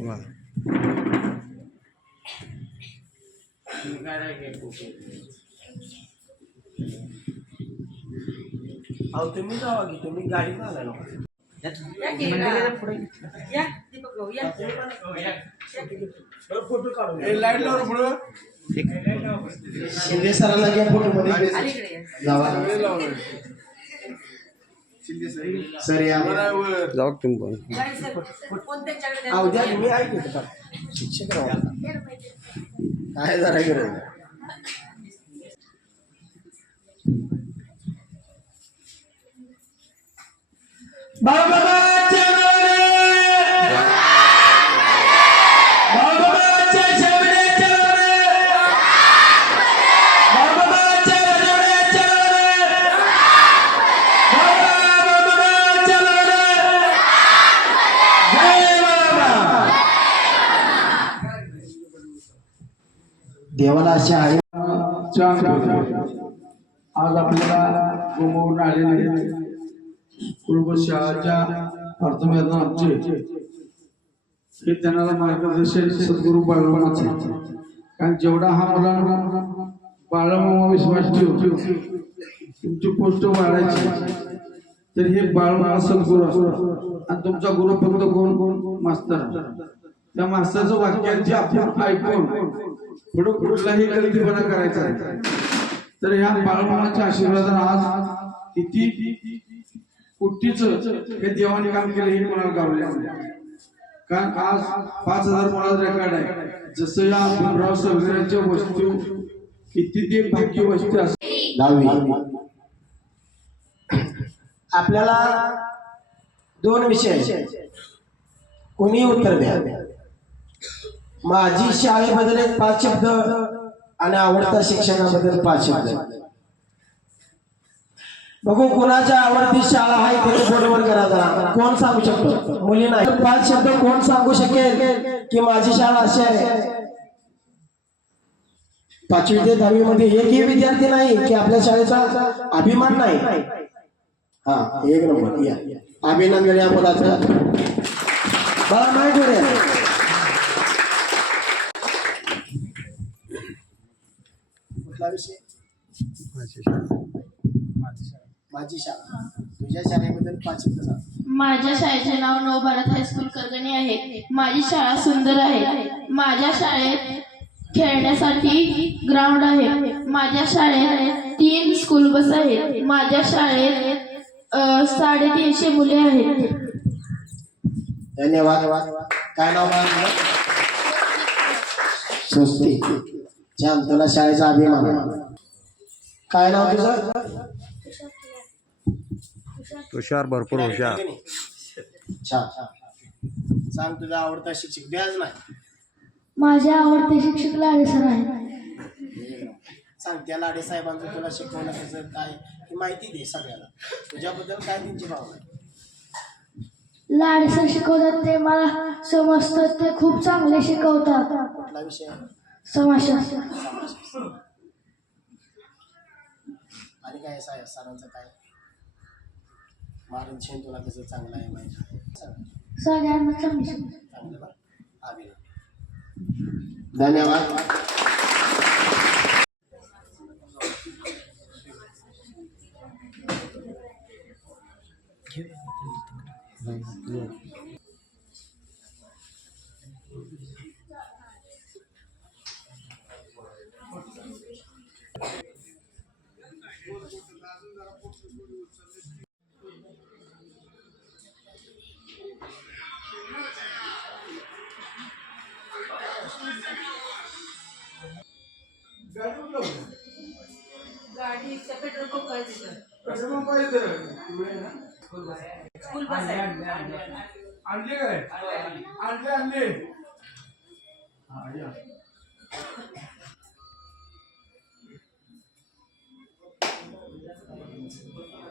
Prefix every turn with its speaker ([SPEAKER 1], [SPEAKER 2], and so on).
[SPEAKER 1] वा.
[SPEAKER 2] अहो तुम्ही जावा की तुम्ही गाडीत आला ना. फोटो काढून शिंदे सरांना घ्या फोटो मध्ये जावा सर या.
[SPEAKER 1] जाऊ का तुम्ही पण
[SPEAKER 2] अहो द्या मी ऐकतो का शिक्षक राहा. काय जरा गरज देवाला अशा आहे
[SPEAKER 3] आज आपल्याला गुमवून आलेले पूर्व शहाच्या हे त्यांना मार्गदर्शन सद्गुरू बाळमाचे कारण जेवढा हा मुलांना बाळमामा विश्वास ठेवतो तुमची पोस्ट वाढायची तर हे बाळमामा सद्गुरू असतो आणि तुमचा गुरु फक्त कोण कोण? मास्तर. त्या मास्तरचं वाक्यांचे आपण ऐकून पुढे कुठलाही गलतीपणा करायचा. तर ह्या बाळमामाच्या आशीर्वादाने आज किती कुट्टीच हे देवाने काम केलं हे कोणाला गावले कारण आज पाच हजार मुळात रेकॉर्ड आहे. जसं या भीमराव सगळ्यांच्या वस्तू किती ते भाग्य वस्तू असतात.
[SPEAKER 2] आपल्याला दोन विषय. कोणी उत्तर द्या. माझी शाळेबद्दल एक पाच शब्द आणि आवडता शिक्षकाबद्दल पाच शब्द. बघू कोणाच्या आवडती शाळा आहे त्याचे बरोबर करा जरा. कोण सांगू शकतो? मुली नाही. पाच शब्द कोण सांगू शकेल की माझी शाळा अशी आहे? पाचवी ते दहावी मध्ये एकही विद्यार्थी नाही की आपल्या शाळेचा अभिमान नाही. हा एक नंबर. या. अभिनंदन या मुलाचं. मला माहिती कुठला विषय?
[SPEAKER 1] माझी शाळा.
[SPEAKER 2] माझी शाळा. तुझ्या शाळेबद्दल पाच शब्द सांग.
[SPEAKER 4] माझ्या शाळेचे नाव नव भारत हायस्कूल करगणी आहे. माझी शाळा सुंदर आहे. माझ्या शाळेत खेळण्यासाठी ग्राउंड आहे. माझ्या शाळेत तीन स्कूल बस आहेत. माझ्या शाळेत अ, साडेतीनशे मुले आहेत.
[SPEAKER 2] धन्यवाद. काय नाव तुझं? स्वस्ती छान तुला शाळेचा अभिमान आहे. काय नाव तुझं?
[SPEAKER 1] तुषार भरपूर हुशार.
[SPEAKER 2] छान. सांग तुझा आवडता शिक्षक. द्याच नाही.
[SPEAKER 4] माझे आवडते शिक्षक लाडे सर आहेत.
[SPEAKER 2] सांग त्या लाडे साहेबांचं तुला शिकवणं त्याचं काय ही माहिती दे सगळ्याला. तुझ्याबद्दल काय त्यांची भावना आहे?
[SPEAKER 4] लाडे सर शिकवतात ते मला समजतात ते खूप चांगले शिकवतात.
[SPEAKER 2] कुठला विषय आहे?
[SPEAKER 4] समाजशास्त्र.
[SPEAKER 2] आणि काय साहेब सरांचं काय? मारून शेण तुला कसं चांगलं आहे माहिती आहे. सांग.
[SPEAKER 4] सगळ्यांना चांगले.
[SPEAKER 2] बरं अभिनंदन धन्यवाद.
[SPEAKER 3] गाडी पेट्रोल पंप आहे पेट्रोल पंप आहे तर स्कूल Thank you.